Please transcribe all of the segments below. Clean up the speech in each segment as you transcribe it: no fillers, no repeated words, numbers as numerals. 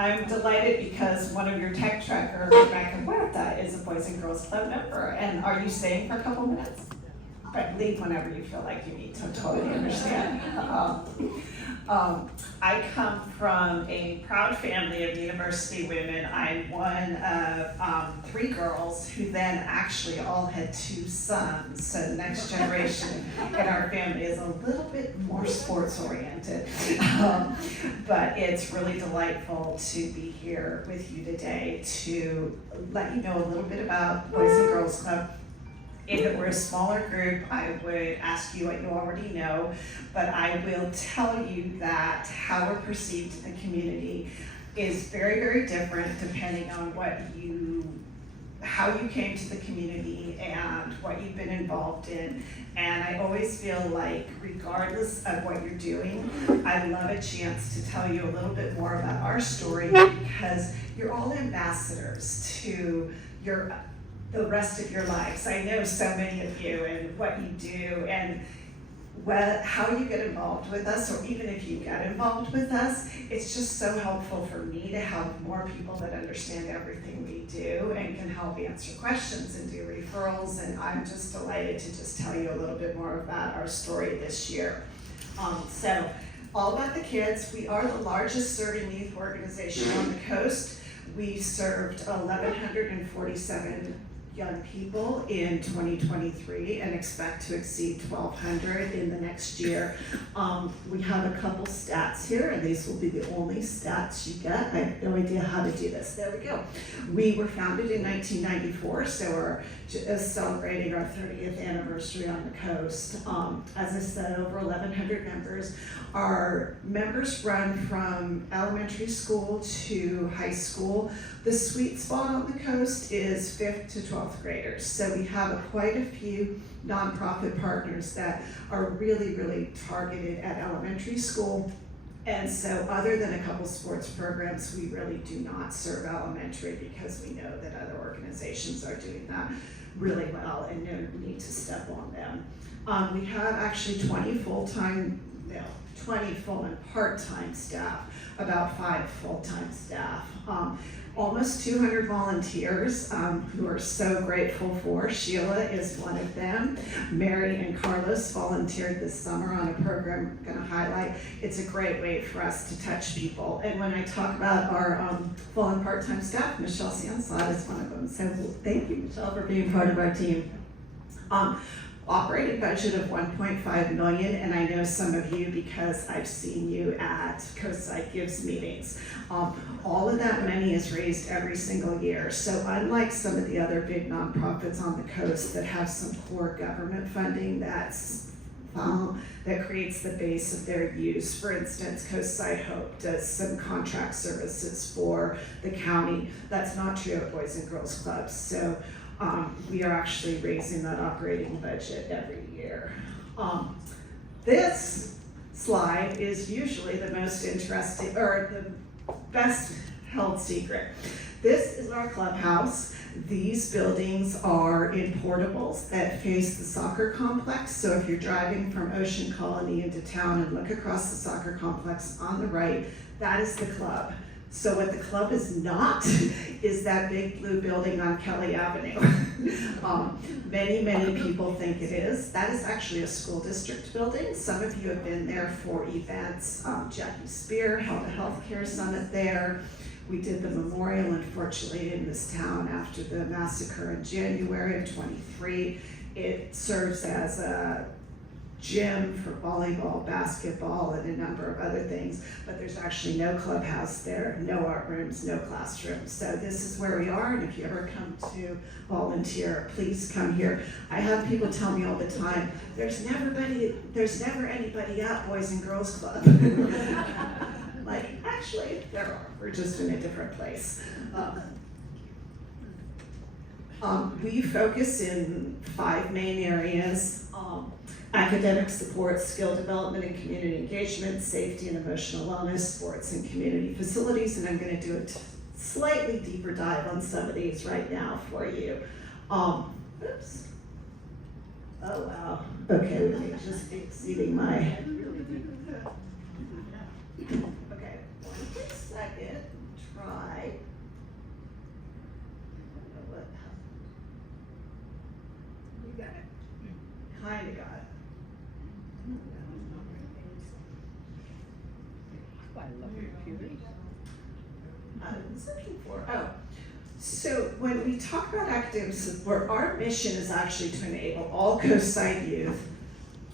I'm delighted because one of your tech tracker, Rebecca Huerta, is a Boys and Girls Club member. And are you staying for a couple minutes? But leave whenever you feel like you need to, totally understand. I come from a proud family of university women. I'm one of 3 girls who then actually all had 2 sons. So the next generation in our family is a little bit more sports oriented. But it's really delightful to be here with you today to let you know a little bit about Boys and Girls Club. If it were a smaller group, I would ask you what you already know, but I will tell you that how we're perceived in the community is very, very different depending on how you came to the community and what you've been involved in. And I always feel like regardless of what you're doing, I love a chance to tell you a little bit more about our story because you're all ambassadors to the rest of your lives. I know so many of you and what you do and how you get involved with us, or even if you get involved with us, it's just so helpful for me to help more people that understand everything we do and can help answer questions and do referrals. And I'm just delighted to just tell you a little bit more about our story this year. So, all about the kids. We are the largest serving youth organization on the coast. We served 1,147 young people in 2023 and expect to exceed 1,200 in the next year. We have a couple stats here, and these will be the only stats you get. I have no idea how to do this. There we go. We were founded in 1994, so we're just celebrating our 30th anniversary on the coast. As I said, over 1,100 members. Our members run from elementary school to high school. The sweet spot on the coast is 5th to 12th graders. So we have quite a few nonprofit partners that are really, really targeted at elementary school. And so other than a couple sports programs, we really do not serve elementary because we know that other organizations are doing that really well and no need to step on them. We have actually 20 full and part-time staff, about 5 full-time staff. Almost 200 volunteers who are so grateful for. Sheila is one of them. Mary and Carlos volunteered this summer on a program I'm going to highlight. It's a great way for us to touch people. And when I talk about our full and part-time staff, Michelle Sanslat is one of them. So thank you, Michelle, for being part of our team. Operating budget of $1.5 million, and I know some of you because I've seen you at Coastside Gives meetings. All of that money is raised every single year. So unlike some of the other big nonprofits on the coast that have some core government funding that creates the base of their use. For instance, Coastside Hope does some contract services for the county. That's not true at Boys and Girls Clubs. So we are actually raising that operating budget every year. This slide is usually the most interesting, or the best held secret. This is our clubhouse. These buildings are in portables that face the soccer complex. So if you're driving from Ocean Colony into town and look across the soccer complex on the right, that is the club. So what the club is not is that big blue building on Kelly Avenue. Many people think it is. That is actually a school district building. Some of you have been there for events. Jackie Spear held a healthcare summit there. We did the memorial, unfortunately, in this town after the massacre in January of 23. It serves as a gym for volleyball, basketball, and a number of other things, but there's actually no clubhouse there, no art rooms, no classrooms. So this is where we are, and if you ever come to volunteer, please come here. I have people tell me all the time, there's never anybody at Boys and Girls Club. Like, actually, there are. We're just in a different place. We focus in 5 main areas. Academic support, skill development and community engagement, safety and emotional wellness, sports and community facilities, and I'm going to do a slightly deeper dive on some of these right now for you. Oops. Oh wow. Okay, let me just exceeding my. Okay, 1 second. try. I don't know what, you got it. Kinda got it. I love your puree. I was looking for, so when we talk about academic support, our mission is actually to enable all Coastside youth,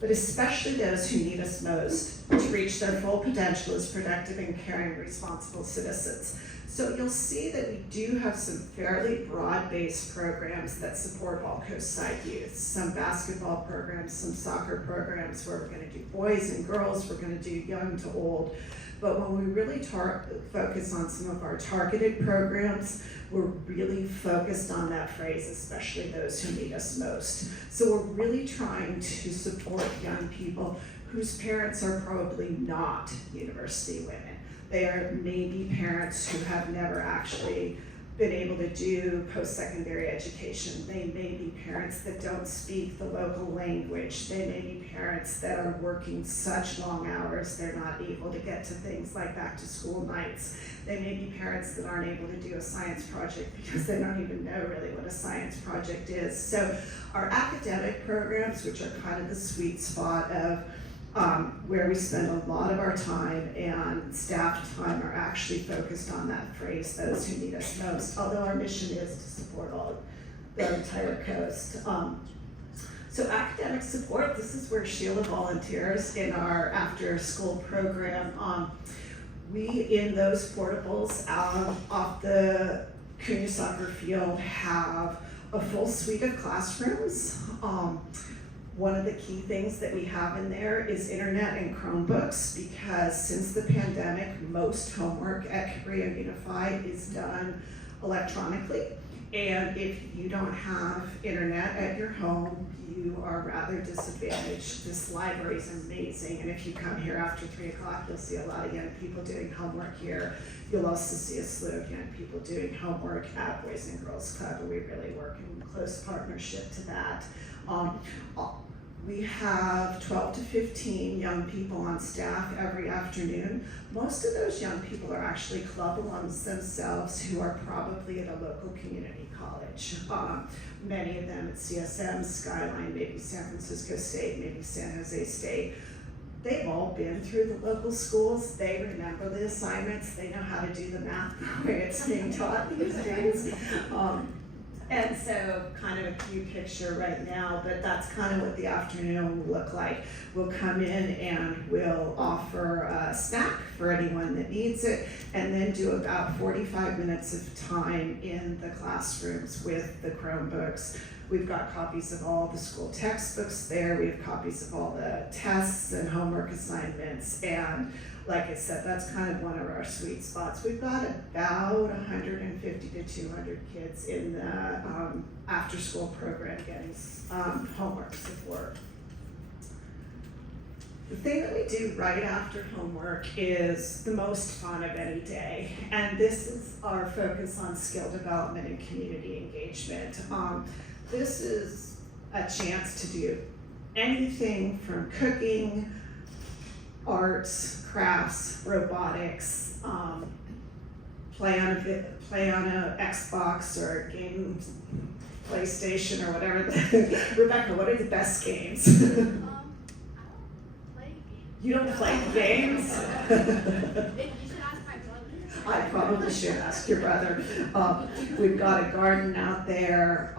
but especially those who need us most, to reach their full potential as productive and caring, responsible citizens. So you'll see that we do have some fairly broad-based programs that support all Coastside youth. Some basketball programs, some soccer programs where we're gonna do boys and girls, we're gonna do young to old. But when we really focus on some of our targeted programs, we're really focused on that phrase, especially those who need us most. So we're really trying to support young people whose parents are probably not university women. They are maybe parents who have never actually been able to do post-secondary education. They may be parents that don't speak the local language. They may be parents that are working such long hours they're not able to get to things like back to school nights. They may be parents that aren't able to do a science project because they don't even know really what a science project is. So our academic programs, which are kind of the sweet spot of where we spend a lot of our time and staff time, are actually focused on that phrase, those who need us most, although our mission is to support all the entire coast. So academic support, this is where Sheila volunteers in our after school program. We, in those portables off the Cunha soccer field, have a full suite of classrooms. One of the key things that we have in there is internet and Chromebooks, because since the pandemic, most homework at Cabrillo Unified is done electronically. And if you don't have internet at your home, you are rather disadvantaged. This library is amazing, and if you come here after 3 o'clock, you'll see a lot of young people doing homework here. You'll also see a slew of young people doing homework at Boys and Girls Club, and we really work in close partnership to that. We have 12 to 15 young people on staff every afternoon. Most of those young people are actually club alums themselves who are probably at a local community college. Many of them at CSM, Skyline, maybe San Francisco State, maybe San Jose State. They've all been through the local schools. They remember the assignments. They know how to do the math the way it's being taught these days. And so kind of a cute picture right now, but that's kind of what the afternoon will look like. We'll come in and we'll offer a snack for anyone that needs it, and then do about 45 minutes of time in the classrooms with the Chromebooks. We've got copies of all the school textbooks there. We have copies of all the tests and homework assignments, and like I said, that's kind of one of our sweet spots. We've got about 150 to 200 kids in the after school program getting homework support. The thing that we do right after homework is the most fun of any day, and this is our focus on skill development and community engagement. This is a chance to do anything from cooking, arts, crafts, robotics, play on a Xbox or game, PlayStation or whatever. Rebecca, what are the best games? I don't play games. You don't play games? You should ask my brother. I probably should ask your brother. We've got a garden out there.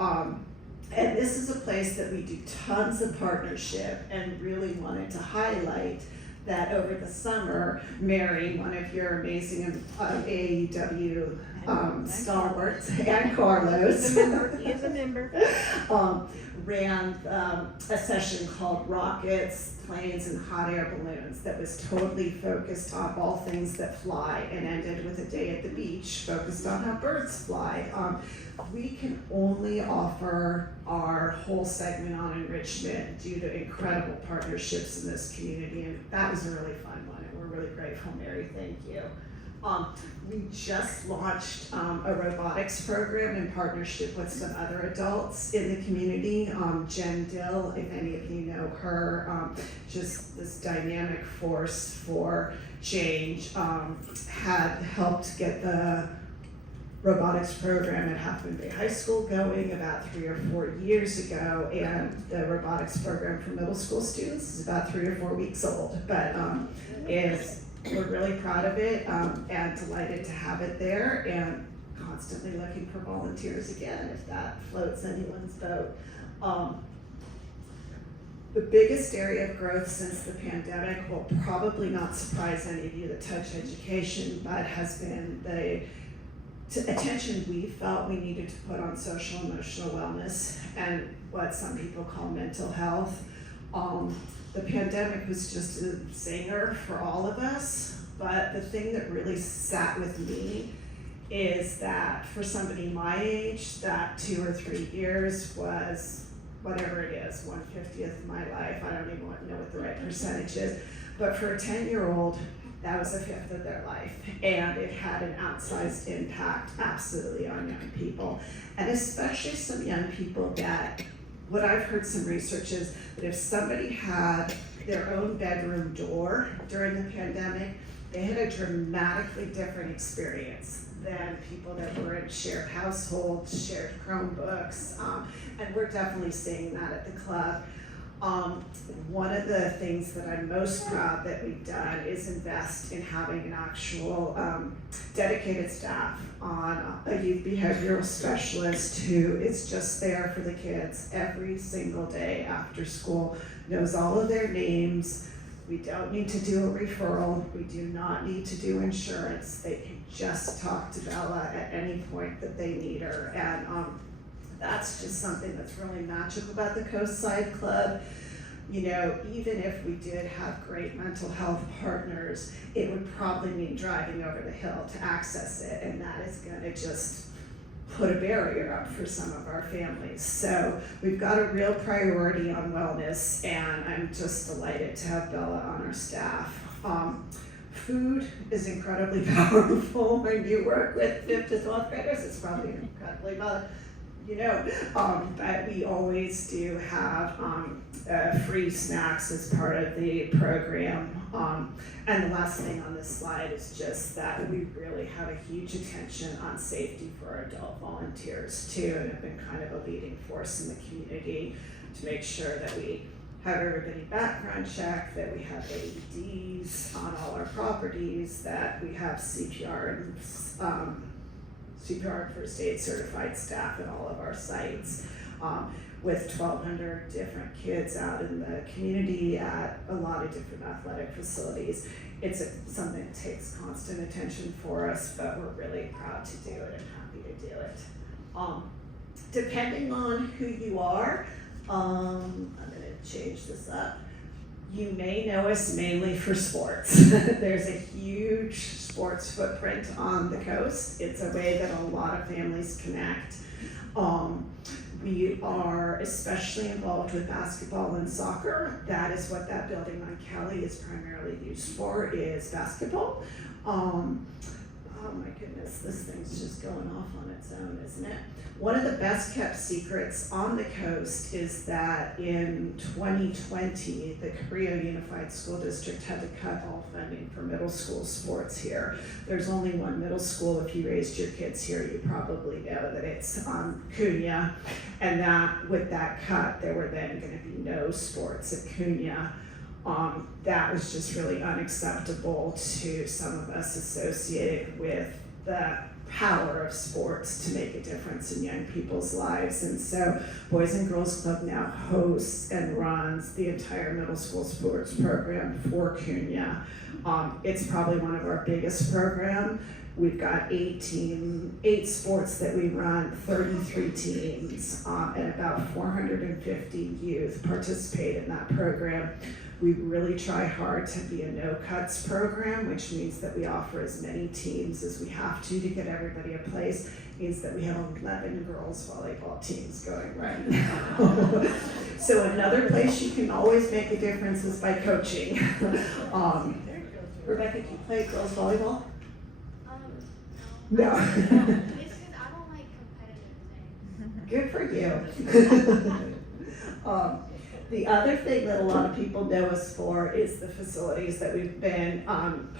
And this is a place that we do tons of partnership, and really wanted to highlight that over the summer, Mary, one of your amazing AEW stalwarts, and Carlos, He is a member. ran a session called Rockets, Planes, and Hot Air Balloons that was totally focused on all things that fly, and ended with a day at the beach focused on how birds fly. We can only offer our whole segment on enrichment due to incredible partnerships in this community, and that was a really fun one, and we're really grateful, Mary, thank you. We just launched a robotics program in partnership with some other adults in the community. Jen Dill, if any of you know her, just this dynamic force for change, had helped get the robotics program at Half Moon Bay High School going about 3 or 4 years ago, and the robotics program for middle school students is about 3 or 4 weeks old, but we're really proud of it, and delighted to have it there, and constantly looking for volunteers again, if that floats anyone's boat. The biggest area of growth since the pandemic will probably not surprise any of you that touch education, but has been the attention we felt we needed to put on social emotional wellness and what some people call mental health. The pandemic was just a zinger for all of us, but the thing that really sat with me is that for somebody my age, that 2 or 3 years was whatever it is, 1/50th of my life. I don't even know what the right percentage is, but for a 10-year-old, that was 1/5 of their life, and it had an outsized impact absolutely on young people, and especially some young people that, what I've heard some research is that if somebody had their own bedroom door during the pandemic, they had a dramatically different experience than people that were in shared households, shared Chromebooks, and we're definitely seeing that at the club. One of the things that I'm most proud that we've done is invest in having an actual dedicated staff on a youth behavioral specialist who is just there for the kids every single day after school, knows all of their names. We don't need to do a referral. We do not need to do insurance. They can just talk to Bella at any point that they need her. And that's just something that's really magical about the Coastside Club. You know, even if we did have great mental health partners, it would probably mean driving over the hill to access it, and that is gonna just put a barrier up for some of our families. So we've got a real priority on wellness, and I'm just delighted to have Bella on our staff. Food is incredibly powerful when you work with 5th to 12th graders. It's probably incredibly but we always do have free snacks as part of the program. And the last thing on this slide is just that we really have a huge attention on safety for our adult volunteers too, and have been kind of a leading force in the community to make sure that we have everybody background checked, that we have AEDs on all our properties, that we have CPR and first aid certified staff at all of our sites, with 1,200 different kids out in the community at a lot of different athletic facilities. It's something that takes constant attention for us, but we're really proud to do it and happy to do it. Depending on who you are, I'm gonna change this up. You may know us mainly for sports. There's a huge sports footprint on the coast. It's a way that a lot of families connect. We are especially involved with basketball and soccer. That is what that building on Kelly is primarily used for, is basketball. Oh my goodness, this thing's just going off on its own, isn't it? One of the best kept secrets on the coast is that in 2020, the Cabrillo Unified School District had to cut all funding for middle school sports here. There's only one middle school. If you raised your kids here, you probably know that it's Cunha, and that with that cut, there were then gonna be no sports at Cunha. That was just really unacceptable to some of us associated with the power of sports to make a difference in young people's lives. And so Boys and Girls Club now hosts and runs the entire middle school sports program for Cunha. It's probably one of our biggest programs. We've got 8 sports that we run, 33 teams, and about 450 youth participate in that program. We really try hard to be a no-cuts program, which means that we offer as many teams as we have to get everybody a place. It means that we have 11 girls volleyball teams going right now. So another place you can always make a difference is by coaching. Rebecca, do you play girls volleyball? No. It's because I don't like competitive things. Good for you. The other thing that a lot of people know us for is the facilities that we've been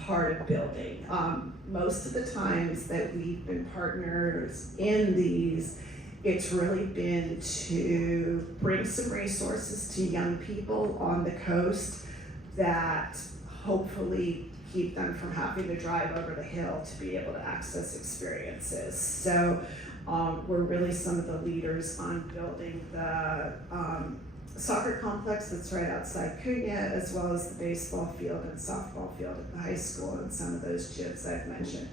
part of building. Most of the times that we've been partners in these, it's really been to bring some resources to young people on the coast that hopefully keep them from having to drive over the hill to be able to access experiences. So we're really some of the leaders on building the soccer complex that's right outside Cunha, as well as the baseball field and softball field at the high school and some of those gyms I've mentioned.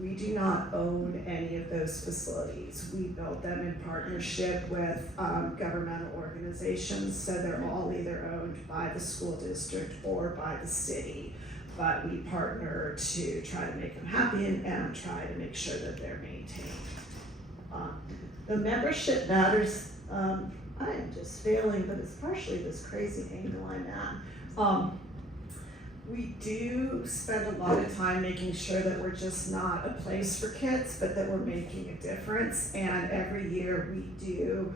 We do not own any of those facilities. We built them in partnership with governmental organizations, so they're all either owned by the school district or by the city. But we partner to try to make them happy and try to make sure that they're maintained. The membership matters. I am just failing, but it's partially this crazy angle I'm at. We do spend a lot of time making sure that we're just not a place for kids, but that we're making a difference. And every year we do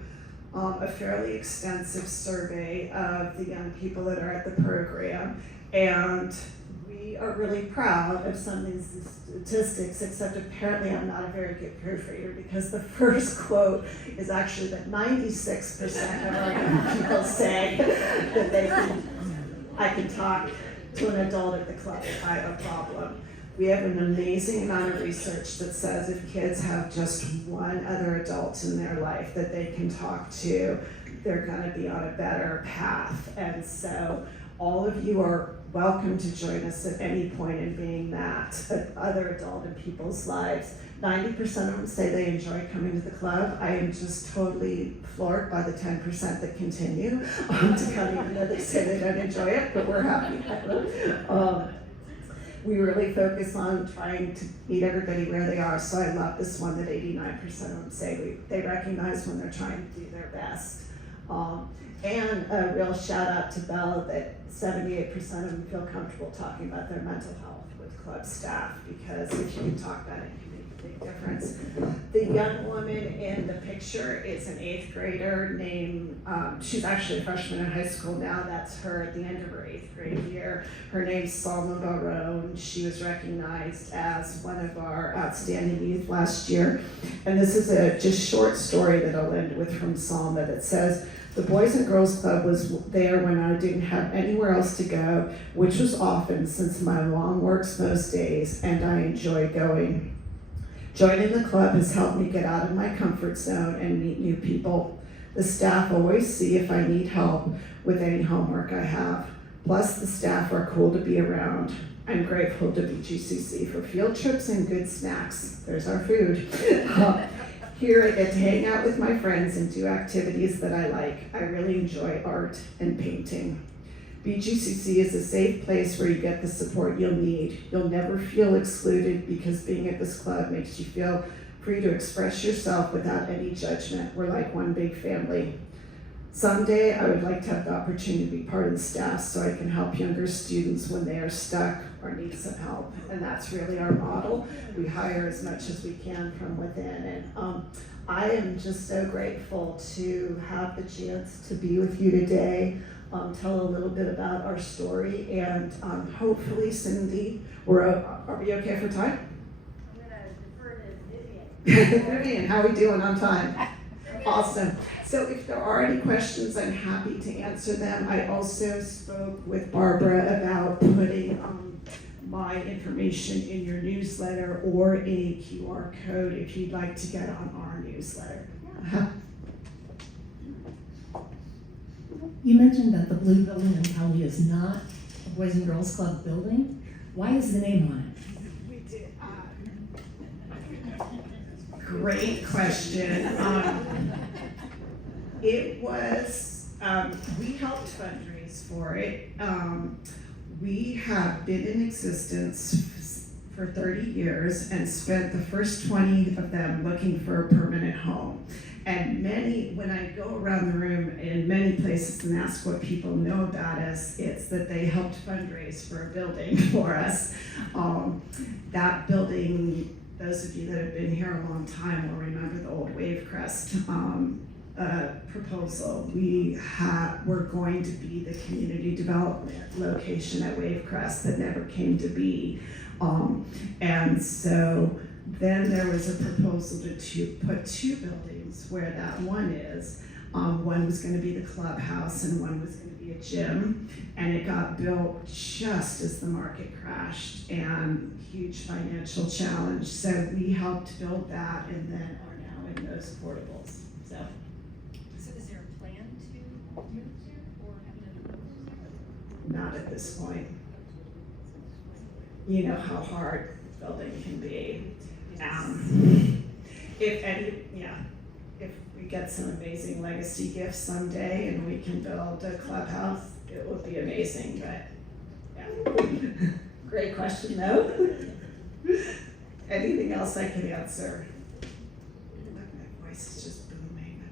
a fairly extensive survey of the young people that are at the program. And we are really proud of some of these statistics, except apparently I'm not a very good proofreader, because the first quote is actually that 96% of our young people say that I can talk to an adult at the club if I have a problem. We have an amazing amount of research that says if kids have just one other adult in their life that they can talk to, they're gonna be on a better path. And so all of you are welcome to join us at any point in being that other adult in people's lives. 90% of them say they enjoy coming to the club. I am just totally floored by the 10% that continue to come, even though they say they don't enjoy it, but we're happy. We really focus on trying to meet everybody where they are, so I love this one that 89% of them say they recognize when they're trying to do their best. And a real shout out to Bella that 78% of them feel comfortable talking about their mental health with club staff, because if you can talk about it, it can make a big difference. The young woman in the picture is an 8th grader named, she's actually a freshman in high school now, that's her at the end of her 8th grade year. Her name's Salma Barone. She was recognized as one of our outstanding youth last year. And this is a just short story that I'll end with from Salma that says, "The Boys and Girls Club was there when I didn't have anywhere else to go, which was often since my mom works most days, and I enjoy going. Joining the club has helped me get out of my comfort zone and meet new people. The staff always see if I need help with any homework I have. Plus, the staff are cool to be around. I'm grateful to BGCC for field trips and good snacks." There's our food. "Here I get to hang out with my friends and do activities that I like. I really enjoy art and painting. BGCC is a safe place where you get the support you'll need. You'll never feel excluded because being at this club makes you feel free to express yourself without any judgment. We're like one big family. Someday I would like to have the opportunity to be part of the staff so I can help younger students when they are stuck or need some help." And that's really our model. We hire as much as we can from within. And I am just so grateful to have the chance to be with you today, tell a little bit about our story, and hopefully Cindy, are we okay for time? I'm gonna defer to Vivian. Vivian, how are we doing on time? Awesome. So if there are any questions, I'm happy to answer them. I also spoke with Barbara about putting my information in your newsletter or a QR code if you'd like to get on our newsletter. You mentioned that the blue building in Cali is not a Boys and Girls Club building. Why is the name on it? We did. Great question. It was, we helped fundraise for it. We have been in existence for 30 years and spent the first 20 of them looking for a permanent home. And when I go around the room in many places and ask what people know about us, it's that they helped fundraise for a building for us. That building, those of you that have been here a long time will remember the old Wavecrest proposal. We're going to be the community development location at Wavecrest that never came to be. And so then there was a proposal to put two buildings where that one is. One was gonna be the clubhouse and one was gonna be a gym. And it got built just as the market crashed and huge financial challenge. So we helped build that and then are now in those portables, so. So is there a plan to move there or have another building there? Not at this point. You know how hard building can be. If we get some amazing legacy gifts someday and we can build a clubhouse, it would be amazing, but yeah. Great question though. Anything else I can answer? My voice is just booming.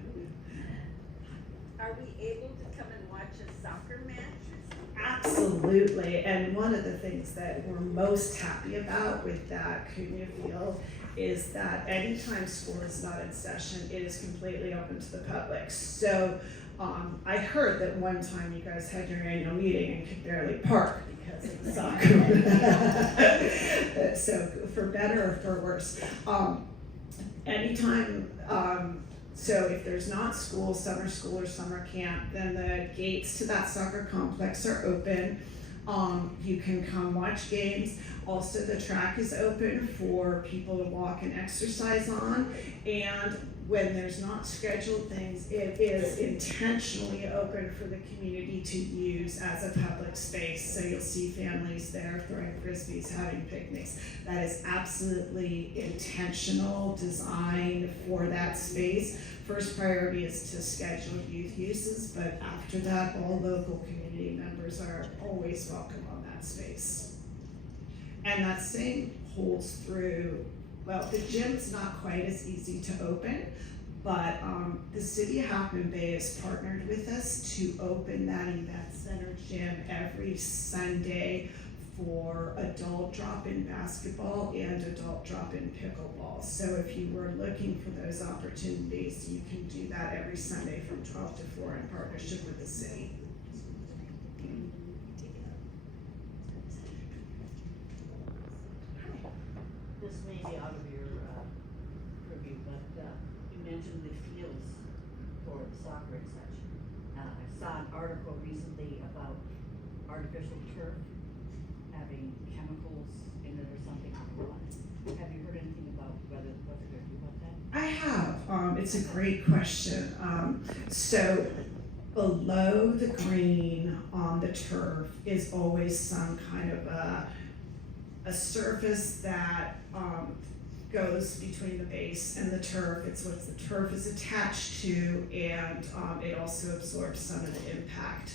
Are we able to come and watch a soccer match or something? Absolutely, and one of the things that we're most happy about with that Cunha Field is that anytime school is not in session, it is completely open to the public. So I heard that one time you guys had your annual meeting and could barely park because of the soccer. So for better or for worse. Anytime, so if there's not school or summer camp, then the gates to that soccer complex are open. You can come watch games. Also, the track is open for people to walk and exercise on. And when there's not scheduled things, it is intentionally open for the community to use as a public space. So you'll see families there throwing frisbees, having picnics. That is absolutely intentional design for that space. First priority is to schedule youth uses, but after that, all local community members are always welcome on that space. And that same holds through, well, the gym's not quite as easy to open, but the city of Half Moon Bay has partnered with us to open that event center gym every Sunday for adult drop-in basketball and adult drop-in pickleball. So if you were looking for those opportunities, you can do that every Sunday from 12 to 4 in partnership with the city. This may be out of your purview, but you mentioned the fields for the soccer and such. I saw an article recently about artificial turf having chemicals in it or something. Have you heard anything about what they're going to do about that? I have. It's a great question. So below the green on the turf is always some kind of a surface that goes between the base and the turf. It's what the turf is attached to, and it also absorbs some of the impact.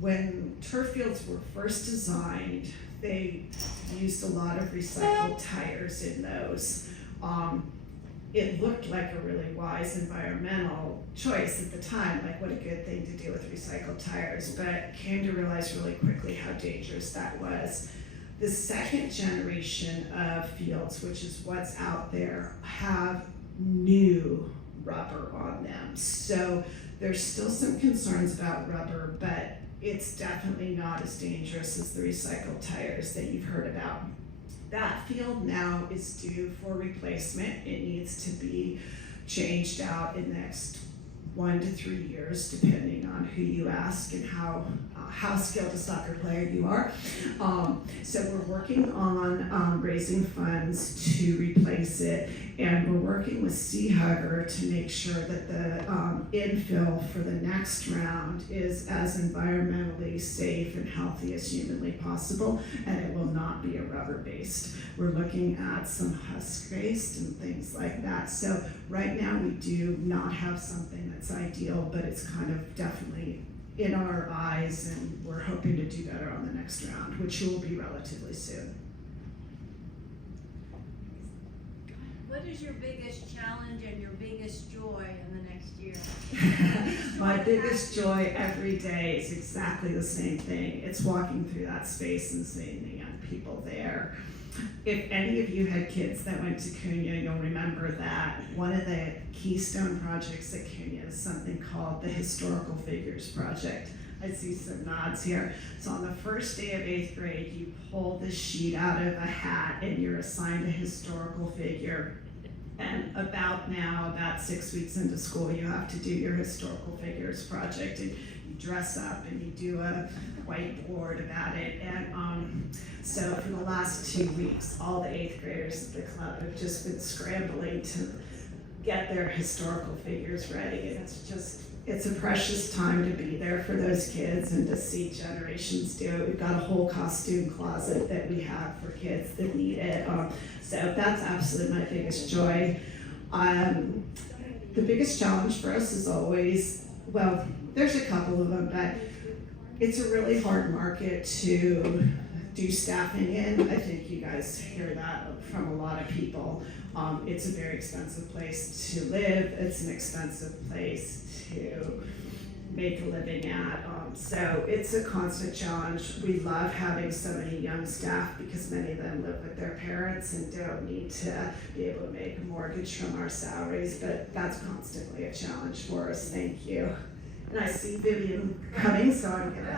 When turf fields were first designed, they used a lot of recycled tires in those. It looked like a really wise environmental choice at the time, like what a good thing to do with recycled tires, but came to realize really quickly how dangerous that was. The second generation of fields, which is what's out there, have new rubber on them. So there's still some concerns about rubber, but it's definitely not as dangerous as the recycled tires that you've heard about. That field now is due for replacement. It needs to be changed out in the next 1 to 3 years, depending on who you ask and how skilled a soccer player you are. So we're working on raising funds to replace it, and we're working with Sea Hugger to make sure that the infill for the next round is as environmentally safe and healthy as humanly possible, and it will not be a rubber-based. We're looking at some husk-based and things like that. So right now we do not have something that's ideal, but it's kind of definitely in our eyes, and we're hoping to do better on the next round, which will be relatively soon. What is your biggest challenge and your biggest joy in the next year? My biggest joy every day is exactly the same thing. It's walking through that space and seeing the young people there. If any of you had kids that went to Cunha, you'll remember that one of the keystone projects at Cunha is something called the Historical Figures Project. I see some nods here. So on the first day of 8th grade, you pull the sheet out of a hat and you're assigned a historical figure. And about 6 weeks into school, you have to do your historical figures project, and you dress up and you do a whiteboard about it. And so for the last 2 weeks, all the 8th graders at the club have just been scrambling to get their historical figures ready. And it's a precious time to be there for those kids and to see generations do it. We've got a whole costume closet that we have for kids that need it. So that's absolutely my biggest joy. The biggest challenge for us is always, well, there's a couple of them, but it's a really hard market to do staffing in. I think you guys hear that from a lot of people. It's a very expensive place to live. It's an expensive place to make a living at. So it's a constant challenge. We love having so many young staff because many of them live with their parents and don't need to be able to make a mortgage from our salaries, but that's constantly a challenge for us. Thank you. And I see Vivian coming, so I'm gonna